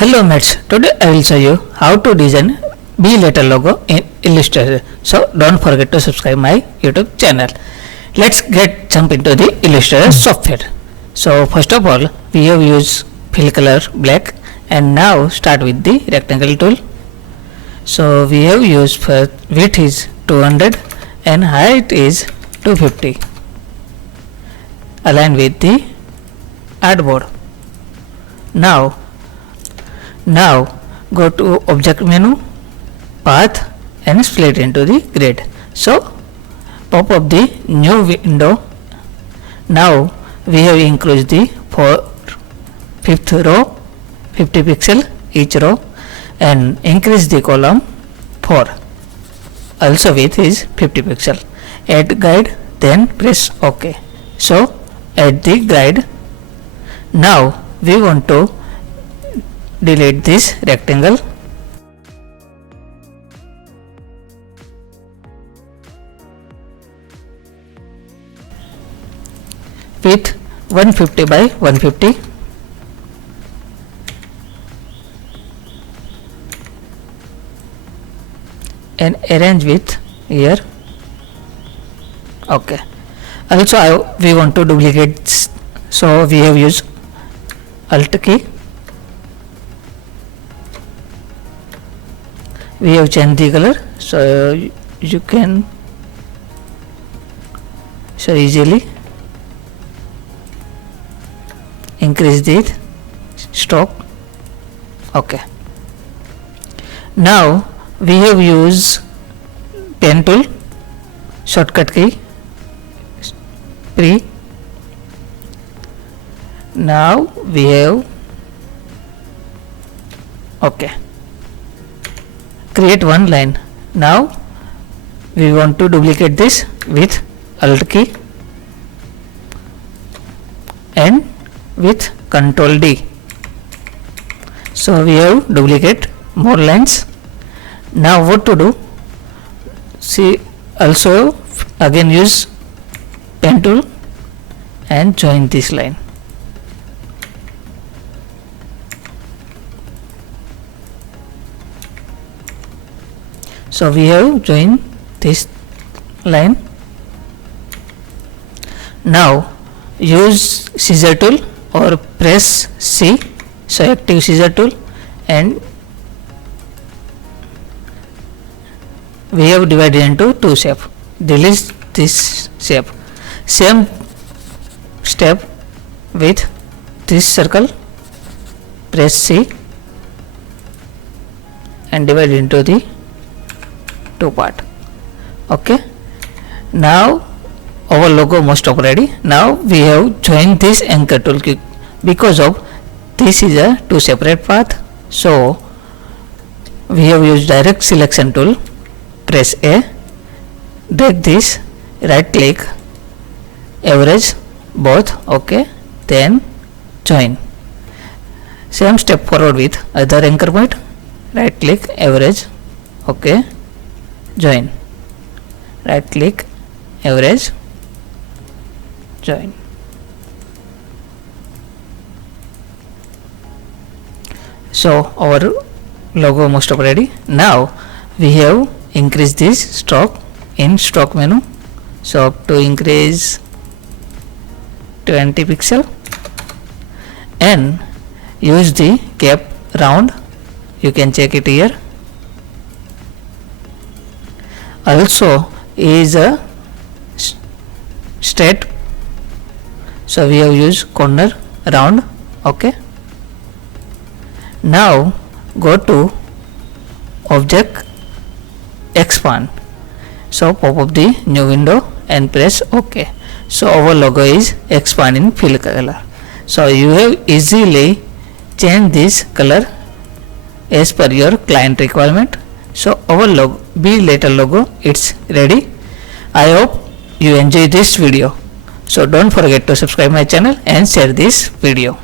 Hello mates, today I will show you how to design B letter logo in Illustrator. So don't forget to subscribe my YouTube channel. Let's jump into the Illustrator software. So first of all, we have used fill color black, and now start with the rectangle tool. So we have used for width is 200 and height is 250. Align with the artboard. Now go to object menu, path, and split into the grid. So pop up the new window. Now we have increased the fifth row 50 pixel each row and increase the column 4. Also width is 50 pixel. Add guide, then press OK. So add the guide. Now we want to delete this rectangle. Width 150 by 150. And arrange with here. Okay. Also we want to duplicate, so we have used Alt key. We have changed the color, so you can easily increase the stroke. Okay. Now we have used pen tool, shortcut key pre. Now we have okay. Create one line. Now we want to duplicate this with Alt key and with Ctrl D. So we have duplicate more lines. Now what to do? See, also again use pen tool and join this line. So we have joined this line. Now use scissor tool or press C, so active scissor tool, and we have divided into two shapes. Delete this shape. Same step with this circle. Press C and divide into the two part. Okay. Now our logo most of ready. Now we have joined this anchor tool because of this is a two separate path. So we have used direct selection tool. Press A, drag this, right click, average both. Okay. Then join. Same step forward with other anchor point. Right click, average. Okay. Join. Right click, average, join. So our logo most of ready. Now we have increased this stroke in stroke menu. So to increase 20 pixel and use the cap round. You can check it here. Also is a straight, so we have used corner round. Okay. Now go to object expand. So pop up the new window and press OK. So our logo is expand in fill color. So you have easily changed this color as per your client requirement. So our logo, B letter logo, it's ready. I hope you enjoy this video. So don't forget to subscribe my channel and share this video.